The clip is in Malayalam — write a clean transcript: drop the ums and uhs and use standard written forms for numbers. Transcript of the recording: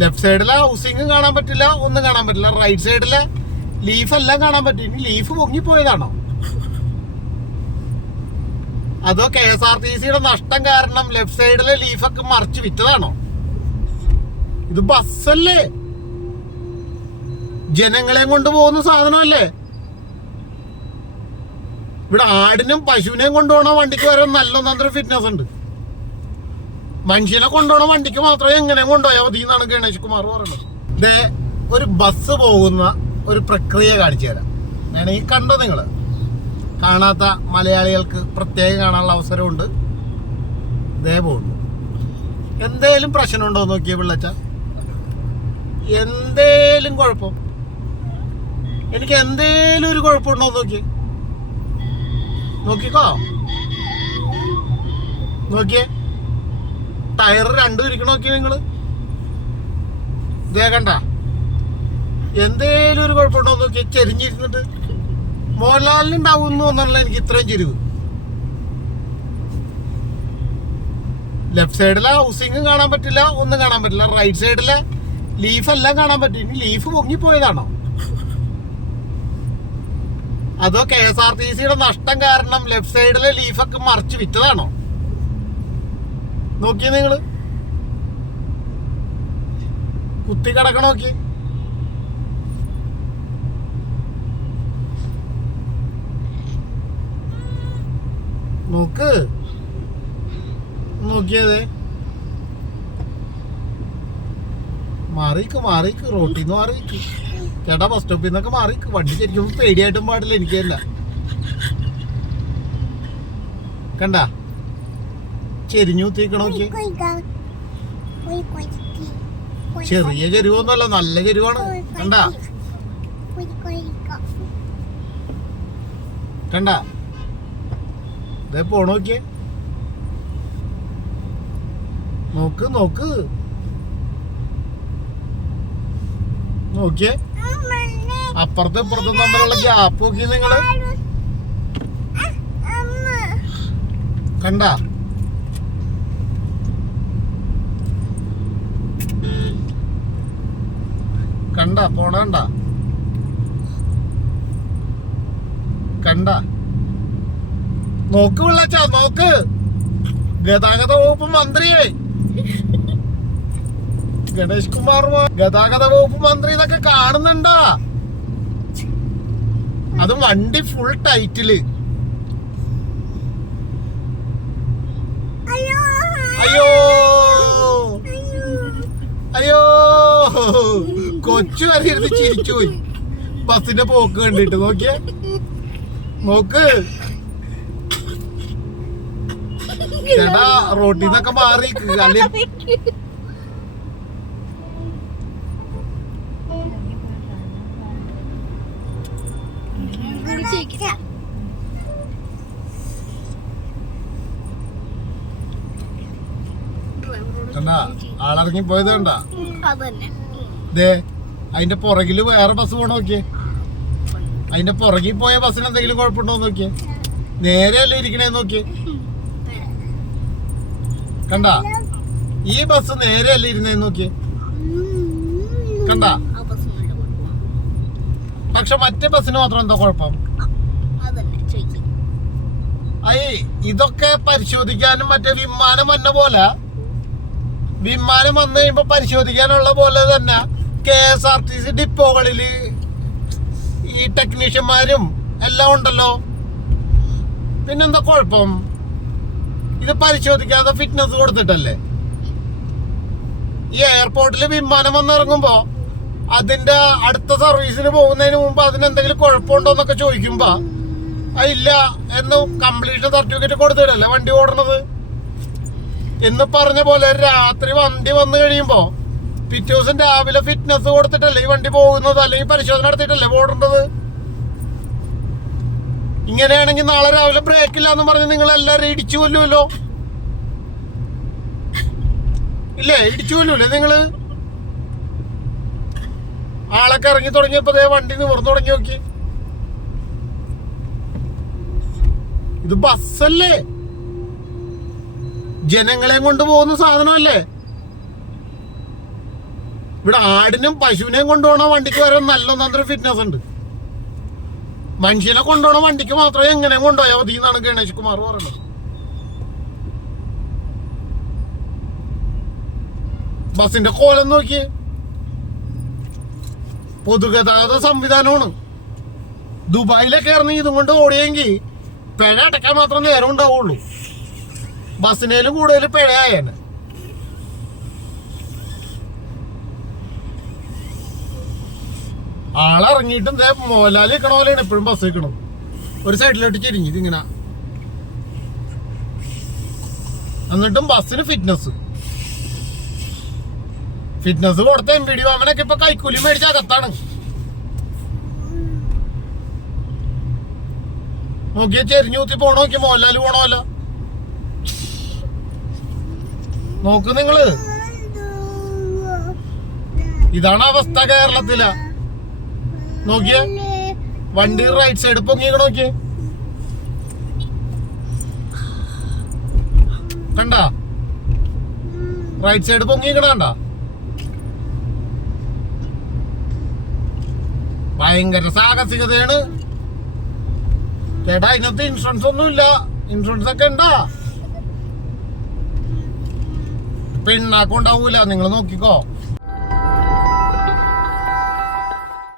ലെഫ്റ്റ് സൈഡിലെ ഹൗസിംഗ് കാണാൻ പറ്റില്ല, ഒന്നും കാണാൻ പറ്റില്ല. റൈറ്റ് സൈഡിലെ ലീഫ് എല്ലാം കാണാൻ പറ്റും. ഇനി ലീഫ് പൊങ്ങിപ്പോയതാണോ അതോ KSRTCയുടെ നഷ്ടം കാരണം ലെഫ്റ്റ് സൈഡിലെ ലീഫൊക്കെ മറിച്ച് വിറ്റതാണോ? ഇത് ബസ്സല്ലേ, ജനങ്ങളെയും കൊണ്ടുപോകുന്ന സാധനമല്ലേ. ഇവിടെ ആടിനും പശുവിനെയും കൊണ്ടുപോകണ വണ്ടിക്ക് വരെ നല്ല ഫിറ്റ്നസ് ഉണ്ട്. മനുഷ്യനെ കൊണ്ടുപോകണ വണ്ടിക്ക് മാത്രമേ എങ്ങനെ കൊണ്ടുപോയാൽ മതി എന്നാണ് ഗണേഷ് കുമാർ പറയുന്നത്. ഇതേ ഒരു ബസ് പോകുന്ന ഒരു പ്രക്രിയ കാണിച്ചു തരാം. വേണമെങ്കിൽ കണ്ടോ നിങ്ങൾ. കാണാത്ത മലയാളികൾക്ക് പ്രത്യേകം കാണാനുള്ള അവസരമുണ്ട്. ഇതേ പോകുന്നു. എന്തേലും പ്രശ്നമുണ്ടോ നോക്കിയേ പിള്ളച്ച, എന്തേലും കുഴപ്പം, എനിക്ക് എന്തേലും ഒരു കുഴപ്പമുണ്ടോ നോക്കിയേ, നോക്കിക്കോ, നോക്കിയേ. ടയർ രണ്ടും ഇരിക്കണ നോക്കിയേ നിങ്ങള്. ഇതേ കണ്ട, എന്തേലും ഒരു കുഴപ്പമുണ്ടോ നോക്കിയേ. ചെരിഞ്ഞിരുന്നിട്ട് മോഹൻലാലിന് ഉണ്ടാവുമെന്ന് തോന്നണല്ലോ എനിക്ക് ഇത്രയും ചെരിവ്. ലെഫ്റ്റ് സൈഡിലെ ഹൗസിംഗ് കാണാൻ പറ്റില്ല, ഒന്നും കാണാൻ പറ്റില്ല. റൈറ്റ് സൈഡിലെ ലീഫ് എല്ലാം കാണാൻ പറ്റും. ഇനി ലീഫ് പൊങ്ങിപ്പോയതാണോ അതോ KSRTCയുടെ നഷ്ടം കാരണം ലെഫ്റ്റ് സൈഡിലെ ലീഫൊക്കെ മറിച്ച് വിറ്റതാണോ? നോക്കിയേ നിങ്ങള്, കുത്തി കിടക്കണ നോക്കി. നോക്ക്, നോക്കിയതേ. മാറിക്ക് റോട്ടിൽ നിന്ന് മാറിക്ക് ചേട്ടാ, ബസ് സ്റ്റോപ്പിൽ നിന്നൊക്കെ മാറിക്ക്. വണ്ടി ശരിക്കും പേടിയായിട്ടും പാടില്ല, എനിക്കല്ല. കണ്ട ചെരിഞ്ഞു കുത്തിക്കണ നോക്കി. ചെറിയ ചെരുവൊന്നുമല്ല, നല്ല ചെരുവാണ്. കണ്ട കണ്ട ഇതേ പോണോക്കിയേ. നോക്ക് നോക്ക് നോക്കിയേ. അപ്പുറത്തും ഇപ്പുറത്തും തമ്മിലുള്ള ഗ്യാപ്പ് നോക്കി നിങ്ങള്. കണ്ട കണ്ട പോണ കണ്ട നോക്ക് വിളിച്ചാ, നോക്ക്. ഗതാഗത വകുപ്പ് മന്ത്രിയേ, ഗണേഷ് കുമാർ ഗതാഗത വകുപ്പ് മന്ത്രി ഇതൊക്കെ കാണുന്നുണ്ടാ? അത് വണ്ടി ഫുൾ ടൈറ്റില്. അയ്യോ അയ്യോ, കൊച്ചു വരെ ഇരുന്ന് ചിരിച്ചു പോയി ബസിന്റെ പോക്ക് കണ്ടിട്ട്. നോക്കിയേ, നോക്ക് ചേട്ടാ, റോട്ടിൽ നിന്നൊക്കെ മാറി. കണ്ടാ ആളിറങ്ങി പോയത് കണ്ടാ. ദേ അതിന്റെ പുറകില് വേറെ ബസ് പോണ നോക്കിയേ. അതിന്റെ പുറകിൽ പോയ ബസ്സിന് എന്തെങ്കിലും കുഴപ്പമുണ്ടോ നോക്കിയേ. നേരെയല്ലേ ഇരിക്കണേ നോക്കിയേ. കണ്ട ഈ ബസ് നേരെയല്ലേ ഇരുന്നേന്ന് നോക്കിയേ. കണ്ട, പക്ഷെ മറ്റേ ബസ്സിന് മാത്രം എന്താ കുഴപ്പം? ഇതൊക്കെ പരിശോധിക്കാനും മറ്റേ വിമാനം വന്ന പോലെ, വിമാനം വന്നു കഴിയുമ്പോ പരിശോധിക്കാനുള്ള പോലെ തന്നെ KSRTC ഡിപ്പോകളില് ഈ ടെക്നീഷ്യന്മാരും എല്ലാം ഉണ്ടല്ലോ. പിന്നെന്താ കുഴപ്പം? ഇത് പരിശോധിക്കാതെ ഫിറ്റ്നസ് കൊടുത്തിട്ടല്ലേ. ഈ എയർപോർട്ടിൽ വിമാനം വന്നിറങ്ങുമ്പോ അതിന്റെ അടുത്ത സർവീസിന് പോകുന്നതിന് മുമ്പ് അതിനെന്തെങ്കിലും കുഴപ്പമുണ്ടോന്നൊക്കെ ചോദിക്കുമ്പോ ഇല്ല എന്ന് കംപ്ലീഷൻ സർട്ടിഫിക്കറ്റ് കൊടുത്തിട്ടല്ലേ വണ്ടി ഓടണത്. എന്ന് പറഞ്ഞ പോലെ രാത്രി വണ്ടി വന്നു കഴിയുമ്പോ പിറ്റേ ദിവസം രാവിലെ ഫിറ്റ്നസ് കൊടുത്തിട്ടല്ലേ ഈ വണ്ടി പോകുന്നത്, അല്ലെങ്കിൽ പരിശോധന നടത്തിയിട്ടല്ലേ ഓടേണ്ടത്. ഇങ്ങനെയാണെങ്കിൽ നാളെ രാവിലെ ബ്രേക്ക് ഇല്ല എന്ന് പറഞ്ഞ് നിങ്ങൾ എല്ലാവരും ഇടിച്ചു കൊല്ലുമല്ലോ. ഇല്ലേ, ഇടിച്ചു കൊല്ലൂല്ലേ നിങ്ങള്? ആളൊക്കെ ഇറങ്ങി തുടങ്ങിയപ്പോ വണ്ടി നിവർന്നു തുടങ്ങി നോക്കി. ഇത് ബസ്സല്ലേ, ജനങ്ങളെയും കൊണ്ട് പോകുന്ന സാധനമല്ലേ. ഇവിടെ ആടിനും പശുവിനെയും കൊണ്ടുപോകണ വണ്ടിക്ക് വരെ നല്ല ഫിറ്റ്നസ് ഉണ്ട്. മനുഷ്യനെ കൊണ്ടുപോകണ വണ്ടിക്ക് മാത്രമേ എങ്ങനെ കൊണ്ടുപോയാൽ മതി എന്നാണ് ഗണേഷ് കുമാർ പറയുന്നത്. ബസിന്റെ കോലം നോക്കിയേ, പൊതുഗതാഗത സംവിധാനമാണ്. ദുബായിലൊക്കെ ഇറങ്ങി ഇതും കൊണ്ട് ഓടിയെങ്കിൽ പിഴ അടയ്ക്കാൻ മാത്രം നേരം ഉണ്ടാവുള്ളൂ. ബസ്സിനേലും കൂടുതൽ പിഴയായേനെ. ആളിറങ്ങിയിട്ടും മോലാലി നിൽക്കണ പോലെയാണ് എപ്പോഴും ബസ് നിൽക്കണം. ഒരു സൈഡിലോട്ട് ചെരിഞ്ഞ് ഇതിങ്ങനെ. എന്നിട്ടും ബസ്സിന് ഫിറ്റ്നസ് കൊടുത്ത MPD വാമനൊക്കെ ഇപ്പൊ കൈക്കൂലി മേടിച്ച അകത്താണ്. നോക്കിയ ചെരിഞ്ഞു കുത്തി പോണ നോക്കി മോഹൻലാല് പോണമല്ല. നോക്ക് നിങ്ങള്, ഇതാണ് അവസ്ഥ കേരളത്തില. നോക്കിയേ, വണ്ടി റൈറ്റ് സൈഡ് പൊങ്ങിക്കണ നോക്കിയേ, കണ്ട റൈറ്റ് സൈഡ് പൊങ്ങിക്കണ കണ്ട. ഭയങ്കര സാഹസികതയാണ് ചേട്ടാ. ഇതിനകത്ത് ഇൻഷുറൻസ് ഒന്നുമില്ല. ഇൻഷുറൻസ് ഒക്കെ ഉണ്ടാ, പിണ്ണാക്കുണ്ടാവൂല. നിങ്ങൾ നോക്കിക്കോ.